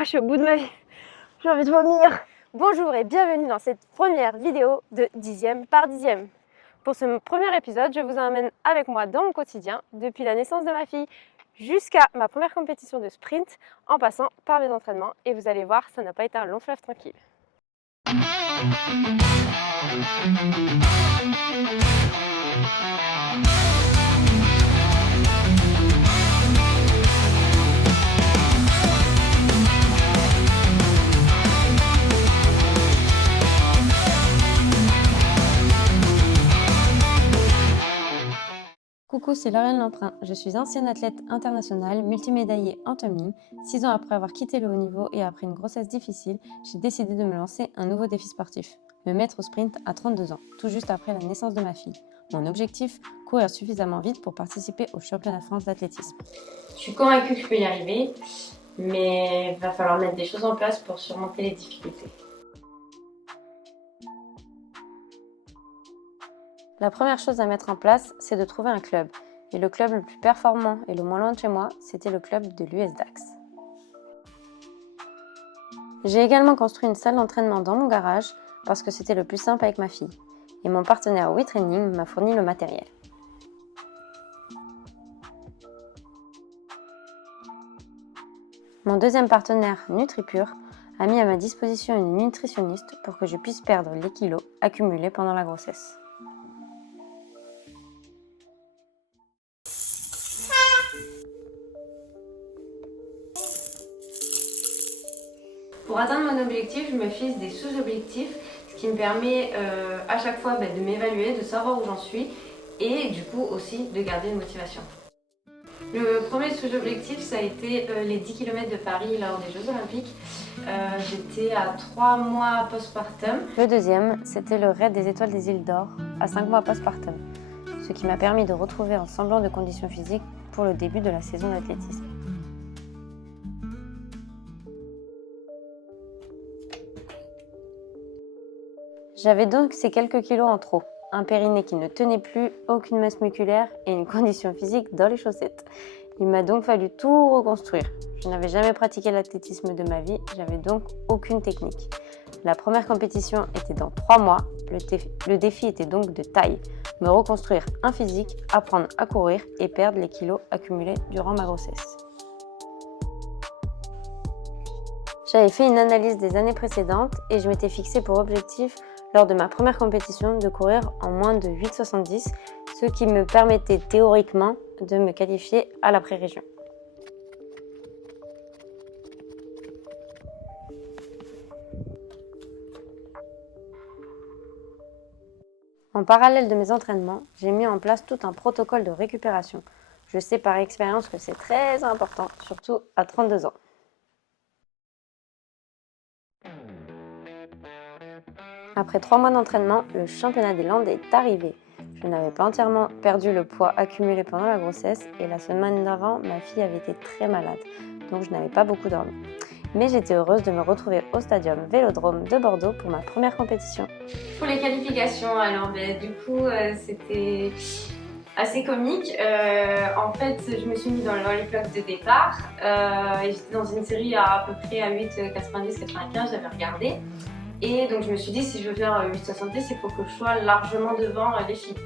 Ah, je suis au bout de ma vie. J'ai envie de vomir. Bonjour et bienvenue dans cette première vidéo de 10e par 10e. Pour ce premier épisode, je vous emmène avec moi dans mon quotidien, depuis la naissance de ma fille jusqu'à ma première compétition de sprint, en passant par mes entraînements. Et vous allez voir, ça n'a pas été un long fleuve tranquille. Coucou, c'est Lauriane Lamprin. Je suis ancienne athlète internationale, multimédaillée en tumbling. 6 ans après avoir quitté le haut niveau et après une grossesse difficile, j'ai décidé de me lancer un nouveau défi sportif, me mettre au sprint à 32 ans, tout juste après la naissance de ma fille. Mon objectif, courir suffisamment vite pour participer au championnat de France d'athlétisme. Je suis convaincue que je peux y arriver, mais il va falloir mettre des choses en place pour surmonter les difficultés. La première chose à mettre en place, c'est de trouver un club. Et le club le plus performant et le moins loin de chez moi, c'était le club de l'US Dax. J'ai également construit une salle d'entraînement dans mon garage parce que c'était le plus simple avec ma fille. Et mon partenaire WeTraining m'a fourni le matériel. Mon deuxième partenaire, NutriPure, a mis à ma disposition une nutritionniste pour que je puisse perdre les kilos accumulés pendant la grossesse. Pour atteindre mon objectif, je me fixe des sous-objectifs, ce qui me permet à chaque fois de m'évaluer, de savoir où j'en suis et du coup aussi de garder une motivation. Le premier sous-objectif, ça a été les 10 km de Paris lors des Jeux Olympiques. J'étais à 3 mois postpartum. Le deuxième, c'était le raid des Étoiles des Îles d'Or à 5 mois postpartum, ce qui m'a permis de retrouver un semblant de condition physique pour le début de la saison d'athlétisme. J'avais donc ces quelques kilos en trop, un périnée qui ne tenait plus, aucune masse musculaire et une condition physique dans les chaussettes. Il m'a donc fallu tout reconstruire. Je n'avais jamais pratiqué l'athlétisme de ma vie, j'avais donc aucune technique. La première compétition était dans 3 mois, le défi était donc de taille. Me reconstruire un physique, apprendre à courir et perdre les kilos accumulés durant ma grossesse. J'avais fait une analyse des années précédentes et je m'étais fixé pour objectif lors de ma première compétition de courir en moins de 8,70, ce qui me permettait théoriquement de me qualifier à la pré-région. En parallèle de mes entraînements, j'ai mis en place tout un protocole de récupération. Je sais par expérience que c'est très important, surtout à 32 ans. Après 3 mois d'entraînement, le championnat des Landes est arrivé. Je n'avais pas entièrement perdu le poids accumulé pendant la grossesse et la semaine d'avant, ma fille avait été très malade, donc je n'avais pas beaucoup dormi. Mais j'étais heureuse de me retrouver au stadium Vélodrome de Bordeaux pour ma première compétition. Pour les qualifications, alors du coup c'était assez comique. En fait, je me suis mise dans les places de départ et j'étais dans une série à peu près à 8,90-95, j'avais regardé. Et donc je me suis dit, si je veux faire 8,70, il faut que je sois largement devant les filles.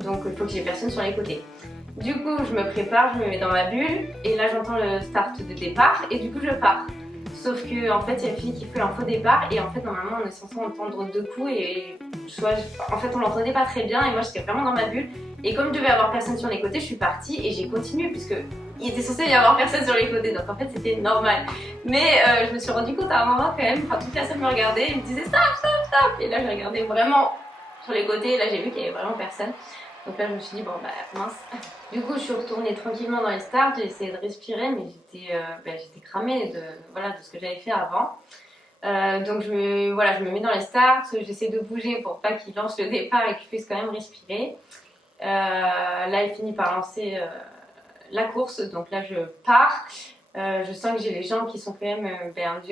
Donc il faut que j'ai personne sur les côtés. Du coup, je me prépare, je me mets dans ma bulle et là j'entends le start de départ et du coup je pars. Sauf que en fait, il y a une fille qui fait un faux départ et en fait normalement on est censé entendre 2 coups et en fait on l'entendait pas très bien et moi j'étais vraiment dans ma bulle. Et comme je devais avoir personne sur les côtés, je suis partie et j'ai continué puisque il était censé y avoir personne sur les côtés, donc en fait c'était normal. Mais je me suis rendu compte à un moment quand même, toute personne me regardait et me disait stop, stop, stop. Et là je regardais vraiment sur les côtés et là j'ai vu qu'il y avait vraiment personne. Donc là je me suis dit bon bah mince. Du coup je suis retournée tranquillement dans les starts, j'ai essayé de respirer mais j'étais cramée de ce que j'avais fait avant. Donc je me mets dans les starts, j'essaie de bouger pour pas qu'il lance le départ et que je puisse quand même respirer. Là il finit par lancer la course, donc là je pars. Je sens que j'ai les jambes qui sont quand même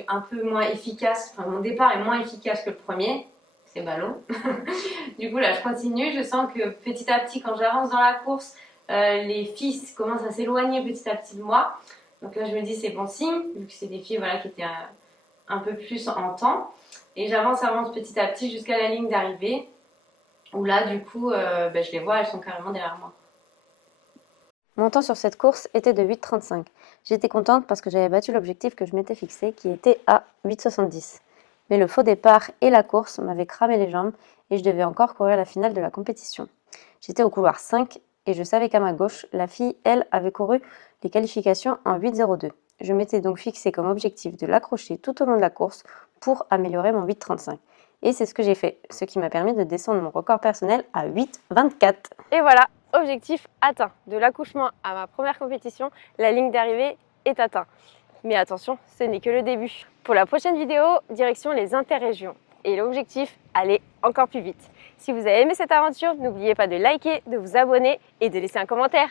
un peu moins efficaces. Enfin, mon départ est moins efficace que le premier. C'est ballot. Du coup, là, je continue. Je sens que petit à petit, quand j'avance dans la course, les filles commencent à s'éloigner petit à petit de moi. Donc là, je me dis c'est bon signe, vu que c'est des filles voilà, qui étaient un peu plus en temps. Et j'avance petit à petit jusqu'à la ligne d'arrivée, où là, du coup, je les vois, elles sont carrément derrière moi. Mon temps sur cette course était de 8,35. J'étais contente parce que j'avais battu l'objectif que je m'étais fixé, qui était à 8,70. Mais le faux départ et la course m'avaient cramé les jambes et je devais encore courir la finale de la compétition. J'étais au couloir 5 et je savais qu'à ma gauche, la fille, elle, avait couru les qualifications en 8,02. Je m'étais donc fixé comme objectif de l'accrocher tout au long de la course pour améliorer mon 8,35. Et c'est ce que j'ai fait, ce qui m'a permis de descendre mon record personnel à 8,24. Et voilà, objectif atteint. De l'accouchement à ma première compétition, la ligne d'arrivée est atteinte. Mais attention, ce n'est que le début. Pour la prochaine vidéo, direction les interrégions. Et l'objectif, aller encore plus vite. Si vous avez aimé cette aventure, n'oubliez pas de liker, de vous abonner et de laisser un commentaire.